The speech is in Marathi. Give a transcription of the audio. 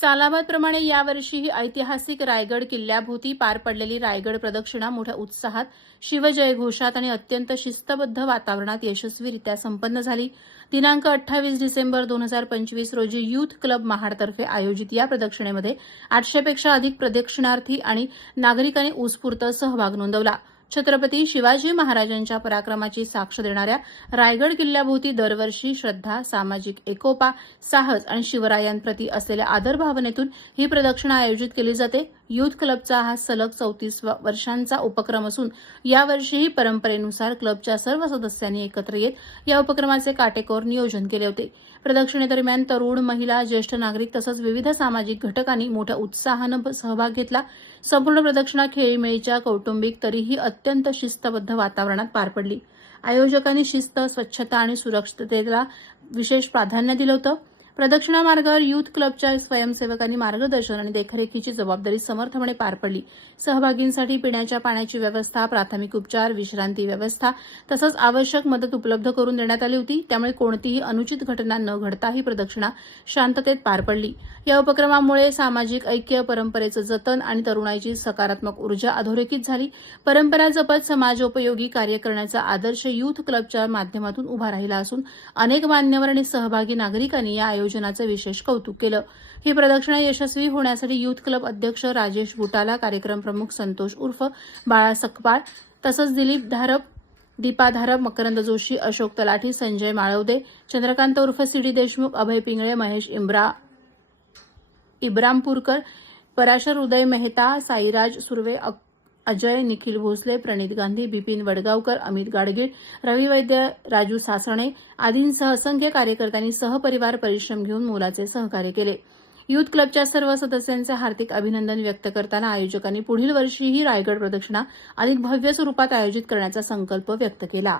सालाबादप्रमाणे यावर्षीही ऐतिहासिक रायगड किल्ल्याभोवती पार पडलेली रायगड प्रदक्षिणा मोठ्या उत्साहात, शिवजयघोषात आणि अत्यंत शिस्तबद्ध वातावरणात यशस्वीरित्या संपन्न झाली. दिनांक 28 डिसेंबर 2025 रोजी यूथ क्लब महाडतर्फे आयोजित या प्रदक्षिणेमध्ये 800 पेक्षा अधिक प्रदक्षिणार्थी आणि नागरिकांनी उत्स्फूर्त सहभाग नोंदवला. छत्रपती शिवाजी महाराजांच्या पराक्रमाची साक्ष देणाऱ्या रायगड किल्ल्याभोवती दरवर्षी श्रद्धा, सामाजिक एकोपा, साहस आणि शिवरायांप्रती असलेल्या आदर भावनेतून ही प्रदक्षिणा आयोजित केली जाते. यूथ क्लबचा हा सलग 34 वर्षांचा उपक्रम असून यावर्षीही परंपरेनुसार क्लबच्या सर्व सदस्यांनी एकत्र येत या उपक्रमाचे काटेकोर नियोजन केले होते. प्रदक्षिणेदरम्यान तरुण, महिला, ज्येष्ठ नागरिक तसंच विविध सामाजिक घटकांनी मोठ्या उत्साहानं सहभाग घेतला. संपूर्ण प्रदक्षिणा खेळीमेळीच्या, कौटुंबिक तरीही अत्यंत शिस्तबद्ध वातावरणात पार पडली. आयोजकांनी शिस्त, स्वच्छता आणि सुरक्षिततेला विशेष प्राधान्य दिलं होतं. प्रदक्षिणा मार्गावर यूथ क्लबच्या स्वयंसेवकांनी मार्गदर्शन आणि देखरेखीची जबाबदारी समर्थपणे पार पडली. सहभागींसाठी पिण्याच्या पाण्याची व्यवस्था, प्राथमिक उपचार, विश्रांती व्यवस्था तसंच आवश्यक मदत उपलब्ध करून देण्यात आली होती. त्यामुळे कोणतीही अनुचित घटना न घडता ही प्रदक्षिणा शांततेत पार पडली. या उपक्रमामुळे सामाजिक ऐक्य, परंपरेचं जतन आणि तरुणाईची सकारात्मक ऊर्जा अधोरेखित झाली. परंपरा जपत समाजोपयोगी कार्य करण्याचा आदर्श यूथ क्लबच्या माध्यमातून उभा राहिला असून अनेक मान्यवर आणि सहभागी नागरिकांनी या आयोजनाचं विशेष कौतुक केलं. ही प्रदक्षिणा यशस्वी होण्यासाठी यूथ क्लब अध्यक्ष राजेश बुटाला, कार्यक्रम प्रमुख संतोष उर्फ बाळा सकपाळ तसंच दिलीप धारप, दीपा धारप, मकरंद जोशी, अशोक तलाठी, संजय माळवदे, चंद्रकांत उर्फ सीडी देशमुख, अभय पिंगळे, महेश इब्रामपूरकर, पराशर उदय मेहता, साईराज सुर्वे, अजय, निखिल भोसले, प्रणित गांधी, बिपिन वडगावकर, अमित गाडगीळ, रवी वैद्य, राजू सासणे आदींसह असंख्य कार्यकर्त्यांनी सहपरिवार परिश्रम घेऊन मोलाचे सहकार्य केले. यूथ क्लबच्या सर्व सदस्यांचे हार्दिक अभिनंदन व्यक्त करताना आयोजकांनी पुढील वर्षीही रायगड प्रदक्षिणा अधिक भव्य स्वरूपात आयोजित करण्याचा संकल्प व्यक्त केला.